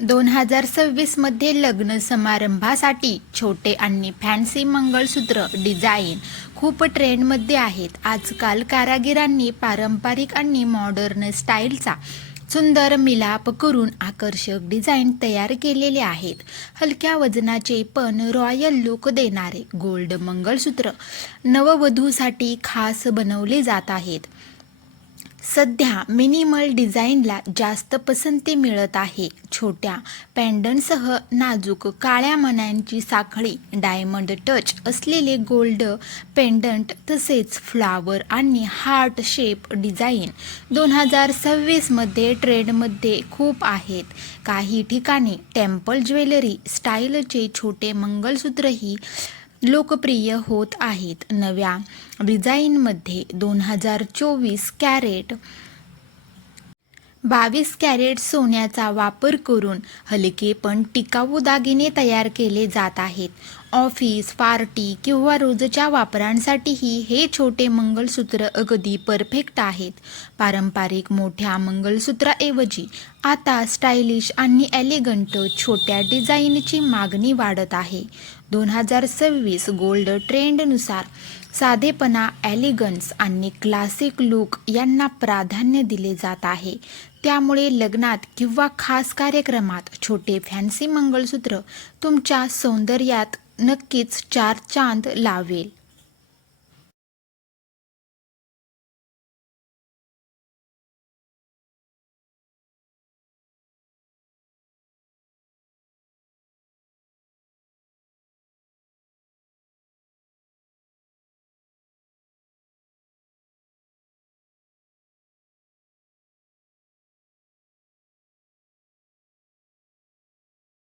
2026 मध्ये लग्न समारंभासाठी छोटे आणि फॅन्सी मंगळसूत्र डिझाईन खूप ट्रेंडमध्ये आहेत. आजकाल कारागिरांनी पारंपरिक आणि मॉडर्न स्टाईलचा सुंदर मिलाप करून आकर्षक डिझाईन तयार केलेले आहेत. हलक्या वजनाचे पण रॉयल लुक देणारे गोल्ड मंगळसूत्र नववधूसाठी खास बनवले जात आहेत. सध्या मिनिमल डिझाईनला जास्त पसंती मिळत आहे. छोट्या पेंडंटसह नाजूक काळ्या मण्यांची साखळी, डायमंड टच असलेले गोल्ड पेंडंट तसेच फ्लावर आणि हार्ट शेप डिझाईन 2026 मध्ये ट्रेंडमध्ये खूप आहेत. काही ठिकाणी टेम्पल ज्वेलरी स्टाईलचे छोटे मंगळसूत्रही लोकप्रिय होत आहेत. नव्या डिझाईनमध्ये 2024 कॅरेट 22 कॅरेट सोन्याचा वापर करून हलके पण टिकाऊ दागिने तयार केले जात आहेत. ऑफिस, पार्टी किंवा रोजच्या वापरांसाठीही हे छोटे मंगळसूत्र अगदी परफेक्ट आहेत. पारंपरिक मोठ्या मंगळसूत्राऐवजी आता स्टायलिश आणि एलिगंट छोट्या डिझाईनची मागणी वाढत आहे. 2026 गोल्ड ट्रेंडनुसार साधेपणा, एलिगन्स आणि क्लासिक लुक यांना प्राधान्य दिले जात आहे. त्यामुळे लग्नात किंवा खास कार्यक्रमात छोटे फॅन्सी मंगळसूत्र तुमच्या सौंदर्यात नक्कीच चार चांद लावेल.